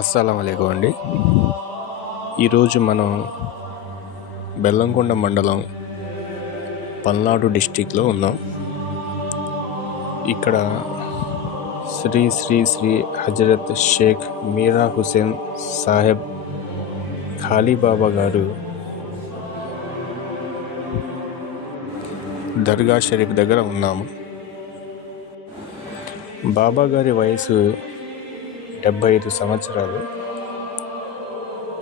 అస్సలాముఅలైకుం అండి. ఈరోజు మనం బెల్లంకొండ మండలం పల్నాడు డిస్టిక్లో ఉన్నాం. ఇక్కడ శ్రీ శ్రీ శ్రీ హజరత్ షేక్ మీరా హుసేన్ సాహెబ్ ఖాళీబాబా గారు దర్గా షరీఫ్ దగ్గర ఉన్నాము. బాబా గారి వయసు 75 సంవత్సరాలు.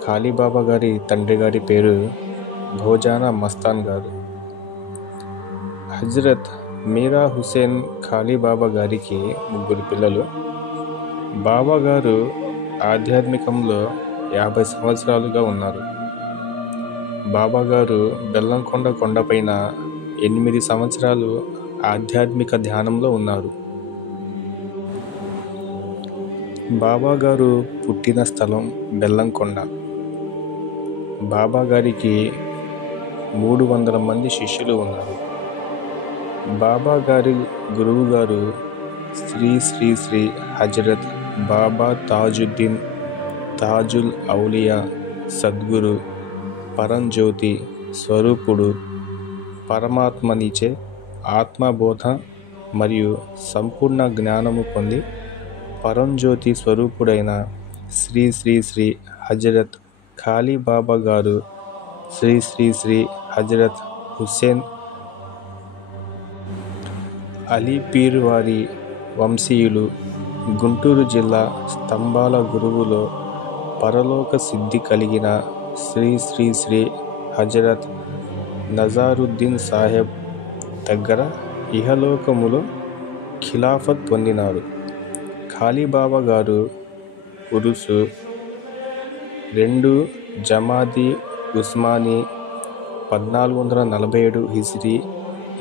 ఖాళీబాబా గారి తండ్రి గారి పేరు భోజానా మస్తాన్ గారు. హజరత్ మీరా హుసేన్ ఖాళీబాబా గారికి 3 పిల్లలు. బాబా గారు ఆధ్యాత్మికంలో 50 సంవత్సరాలుగా ఉన్నారు. బాబా గారు బెల్లంకొండ కొండపైన 8 సంవత్సరాలు ఆధ్యాత్మిక ధ్యానంలో ఉన్నారు. బాబా గారు పుట్టిన స్థలం బెల్లంకొండ. బాబా గారికి 300 మంది శిష్యులు ఉన్నారు. బాబా గారి గురువు గారు శ్రీ శ్రీ శ్రీ హజరత్ బాబా తాజుద్దీన్ తాజుల్ ఔలియా సద్గురు పరంజ్యోతి స్వరూపుడు. పరమాత్మనిచే ఆత్మబోధ మరియు సంపూర్ణ జ్ఞానము పొంది పరంజ్యోతి స్వరూపుడైన శ్రీ శ్రీ శ్రీ హజరత్ ఖాళీబాబా గారు శ్రీ శ్రీ శ్రీ హజరత్ హుస్సేన్ అలీ పీర్ వారి వంశీయులు. గుంటూరు జిల్లా స్తంభాల గురువులో పరలోక సిద్ధి కలిగిన శ్రీ శ్రీ శ్రీ హజరత్ నజారుద్దీన్ సాహెబ్ దగ్గర ఇహలోకములో ఖిలాఫత్ పొందినారు. ఖాళీబాబా గారు ఉరుసు 2 జమాది ఉస్మానీ 1447 హిజ్రీ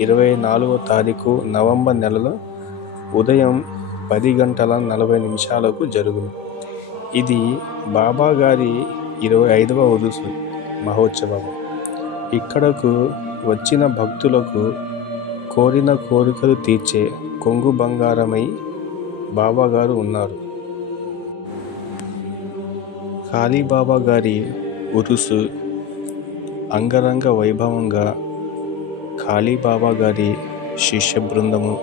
24వ తారీఖు నవంబర్ నెలలో ఉదయం 10:40 జరుగును. ఇది బాబా గారి 25వ ఉరుసు మహోత్సవం. ఇక్కడకు వచ్చిన భక్తులకు కోరిన కోరికలు తీర్చే కొంగు బంగారమై బాబా గారు ఉన్నారు. ఖాళీబాబా గారి ఉరుసు అంగరంగ వైభవంగా ఖాళీబాబా గారి శిష్య బృందము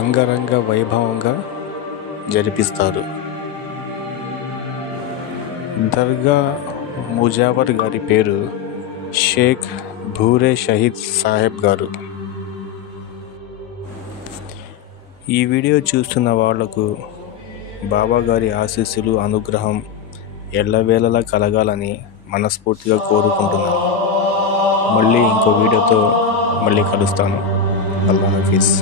అంగరంగ వైభవంగా జరిపిస్తారు. దర్గా ముజావర్ గారి పేరు షేక్ భూరే షహీద్ సాహెబ్ గారు. ఈ వీడియో చూస్తున్న వాళ్లకు బాబా గారి ఆశీస్సులు అనుగ్రహం ఎల్లవేళలా కలగాలని మనస్ఫూర్తిగా కోరుకుంటున్నాను. మళ్ళీ ఇంకో వీడియోతో మళ్ళీ కలుస్తాను. అల్లాహ్ హఫీజ్.